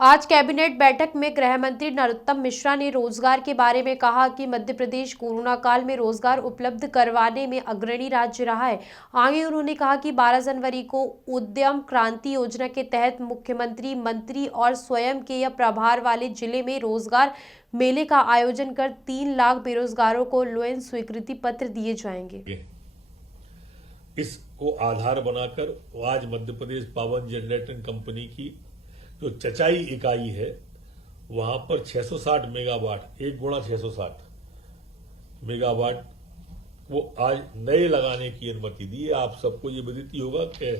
आज कैबिनेट बैठक में गृह मंत्री नरोत्तम मिश्रा ने रोजगार के बारे में कहा कि मध्य प्रदेश कोरोना काल में रोजगार उपलब्ध करवाने में अग्रणी राज्य रहा है। आगे उन्होंने कहा कि 12 जनवरी को उद्यम क्रांति योजना के तहत मुख्यमंत्री, मंत्री और स्वयं के या प्रभार वाले जिले में रोजगार मेले का आयोजन कर 3 लाख बेरोजगारों को लोन स्वीकृति पत्र दिए जाएंगे। इसको आधार बनाकर आज Madhya Pradesh power generating company की जो चचाई इकाई है वहां पर 660 मेगावाट 1x660 मेगावाट वो आज नए लगाने की अनुमति दी है। आप सबको ये विदित होगा कि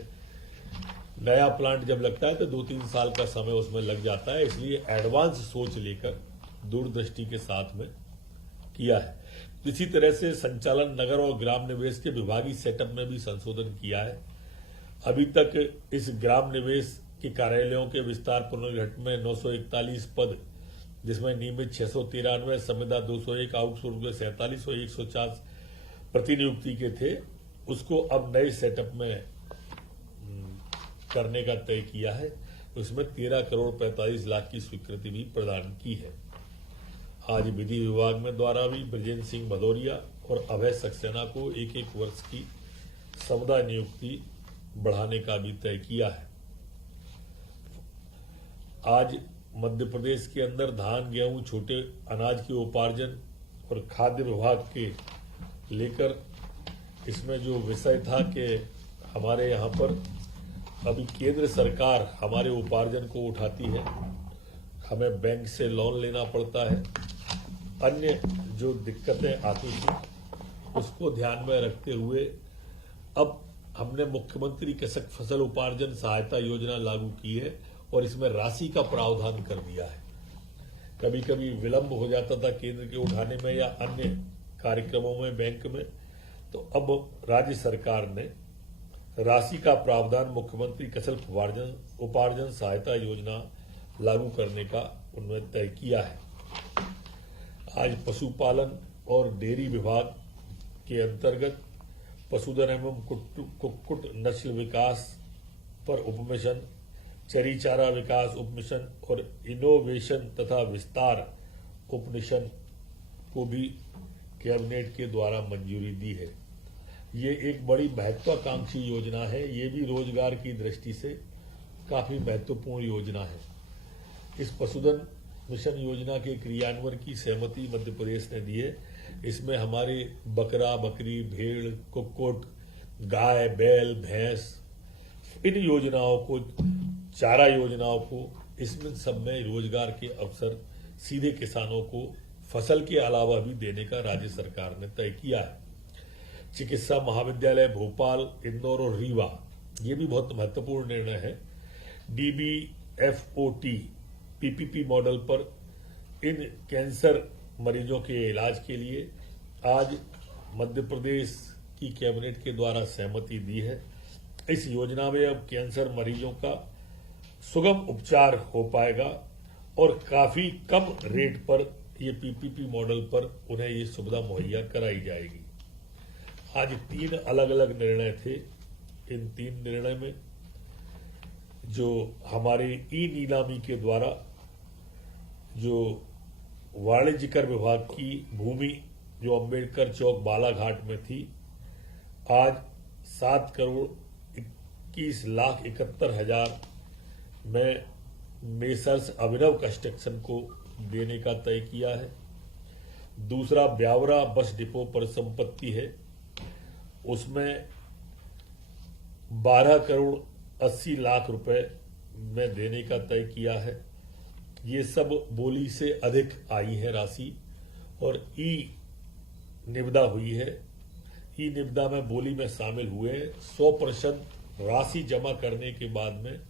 नया प्लांट जब लगता है तो 2-3 साल का समय उसमें लग जाता है, इसलिए एडवांस सोच लेकर दूरदृष्टि के साथ में किया है। इसी तरह से संचालन, नगर और ग्राम निवेश के विभागीय सेटअप में भी संशोधन किया है। अभी तक इस ग्राम निवेश के कार्यालयों के विस्तार पुनर्गठन में 941 पद, जिसमें नियमित 693, संविदा 201, आउटसोर्स 47 और 150 प्रतिनियुक्ति के थे, उसको अब नए सेटअप में करने का तय किया है। उसमें 13 करोड़ 45 लाख की स्वीकृति भी प्रदान की है। आज विधि विभाग में द्वारा भी ब्रजेंद्र सिंह भदौरिया और अभय सक्सेना को 1-1 वर्ष की संविदा नियुक्ति बढ़ाने का भी तय किया है। आज मध्य प्रदेश के अंदर धान, गेहूं, छोटे अनाज के उपार्जन और खाद्य विभाग के लेकर इसमें जो विषय था कि हमारे यहाँ पर अभी केंद्र सरकार हमारे उपार्जन को उठाती है, हमें बैंक से लोन लेना पड़ता है, अन्य जो दिक्कतें आती थी उसको ध्यान में रखते हुए अब हमने मुख्यमंत्री कृषक फसल उपार्जन सहायता योजना लागू की है और इसमें राशि का प्रावधान कर दिया है। कभी कभी विलंब हो जाता था केंद्र के उठाने में या अन्य कार्यक्रमों में बैंक में, तो अब राज्य सरकार ने राशि का प्रावधान मुख्यमंत्री कृषक उपार्जन सहायता योजना लागू करने का उन्होंने तय किया है। आज पशुपालन और डेयरी विभाग के अंतर्गत पशुधन एवं कुक्कुट नस्ल विकास पर उपमिशन, चरी चारा विकास उपमिशन और इनोवेशन तथा विस्तार उपमिशन को भी कैबिनेट के द्वारा मंजूरी दी है। ये एक बड़ी महत्वाकांक्षी योजना है, ये भी रोजगार की दृष्टि से काफी महत्वपूर्ण योजना है। इस पशुधन मिशन योजना के क्रियान्वयन की सहमति मध्य प्रदेश ने दी है। इसमें हमारे बकरा, बकरी, भेड़, कुक्कुट, गाय, बैल, भैंस, इन योजनाओं को, चारा योजनाओं को, इसमें सब में रोजगार के अवसर सीधे किसानों को फसल के अलावा भी देने का राज्य सरकार ने तय किया है। चिकित्सा महाविद्यालय भोपाल, इंदौर और रीवा, ये भी बहुत महत्वपूर्ण निर्णय है। DBFOT PPP मॉडल पर इन कैंसर मरीजों के इलाज के लिए आज मध्य प्रदेश की कैबिनेट के द्वारा सहमति दी है। इस योजना में अब कैंसर मरीजों का सुगम उपचार हो पाएगा और काफी कम रेट पर ये PPP मॉडल पर उन्हें ये सुविधा मुहैया कराई जाएगी। आज 3 अलग अलग निर्णय थे। इन 3 निर्णय में जो हमारे ई-नीलामी के द्वारा जो वाणिज्य कर विभाग की भूमि जो अंबेडकर चौक बालाघाट में थी, आज 7 करोड़ 21 लाख 71 हजार में मेसर्स अभिनव कंस्ट्रक्शन को देने का तय किया है। दूसरा ब्यावरा बस डिपो पर संपत्ति है, उसमें 12 करोड़ 80 लाख रुपए में देने का तय किया है। ये सब बोली से अधिक आई है राशि और ई निविदा हुई है। ई निविदा में बोली में शामिल हुए 100% राशि जमा करने के बाद में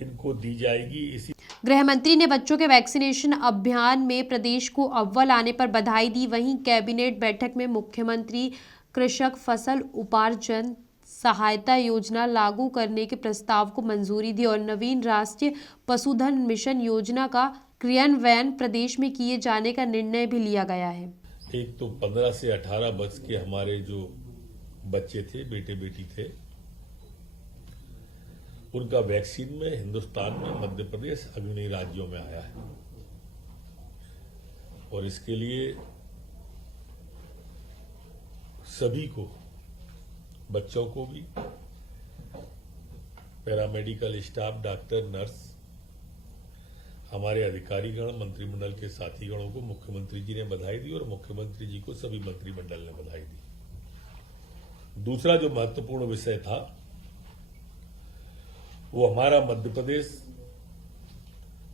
इनको दी जाएगी। इसी गृह मंत्री ने बच्चों के वैक्सीनेशन अभियान में प्रदेश को अव्वल आने पर बधाई दी। वहीं कैबिनेट बैठक में मुख्यमंत्री कृषक फसल उपार्जन सहायता योजना लागू करने के प्रस्ताव को मंजूरी दी और नवीन राष्ट्रीय पशुधन मिशन योजना का क्रियान्वयन प्रदेश में किए जाने का निर्णय भी लिया गया है। एक तो 15 से 18 वर्ष के हमारे जो बच्चे थे, बेटे बेटी थे, उनका वैक्सीन में हिंदुस्तान में मध्य प्रदेश अग्रणी राज्यों में आया है। और इसके लिए सभी को, बच्चों को भी, पैरामेडिकल स्टाफ, डॉक्टर, नर्स, हमारे अधिकारीगण, मंत्रिमंडल के साथीगणों को मुख्यमंत्री जी ने बधाई दी और मुख्यमंत्री जी को सभी मंत्रिमंडल ने बधाई दी। दूसरा जो महत्वपूर्ण विषय था वो हमारा मध्य प्रदेश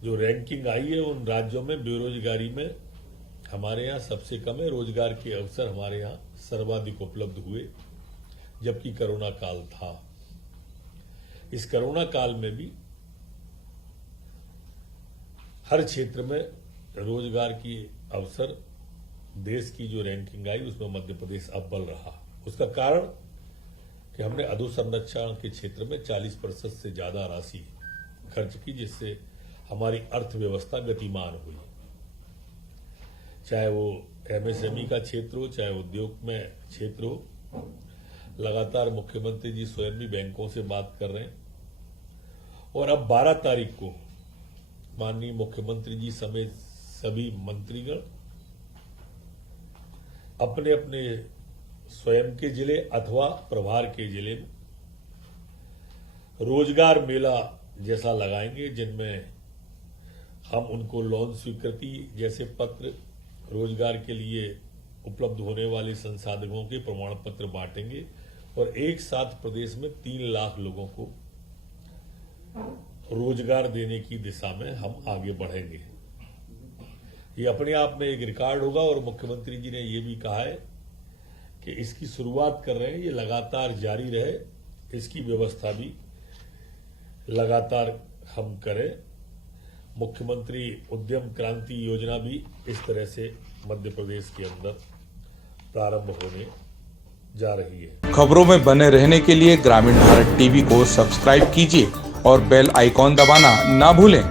जो रैंकिंग आई है उन राज्यों में बेरोजगारी में हमारे यहां सबसे कम है। रोजगार के अवसर हमारे यहां सर्वाधिक उपलब्ध हुए, जबकि कोरोना काल था। इस कोरोना काल में भी हर क्षेत्र में रोजगार की अवसर, देश की जो रैंकिंग आई उसमें मध्य प्रदेश अव्वल रहा। उसका कारण कि हमने अधोसंरचना के क्षेत्र में 40% से ज्यादा राशि खर्च की, जिससे हमारी अर्थव्यवस्था गतिमान हुई। चाहे वो एमएसएमई का क्षेत्र हो, चाहे उद्योग में क्षेत्र हो। लगातार मुख्यमंत्री जी स्वयं भी बैंकों से बात कर रहे हैं और अब 12 तारीख को माननीय मुख्यमंत्री जी समेत सभी मंत्रीगण अपने अपने स्वयं के जिले अथवा प्रभार के जिले में रोजगार मेला जैसा लगाएंगे, जिनमें हम उनको लोन स्वीकृति जैसे पत्र, रोजगार के लिए उपलब्ध होने वाले संसाधनों के प्रमाण पत्र बांटेंगे और एक साथ प्रदेश में 3 लाख लोगों को रोजगार देने की दिशा में हम आगे बढ़ेंगे। ये अपने आप में एक रिकॉर्ड होगा और मुख्यमंत्री जी ने ये भी कहा है कि इसकी शुरुआत कर रहे हैं, ये लगातार जारी रहे, इसकी व्यवस्था भी लगातार हम करें। मुख्यमंत्री उद्यम क्रांति योजना भी इस तरह से मध्य प्रदेश के अंदर प्रारंभ होने जा रही है। खबरों में बने रहने के लिए ग्रामीण भारत टीवी को सब्सक्राइब कीजिए और बेल आइकॉन दबाना ना भूलें।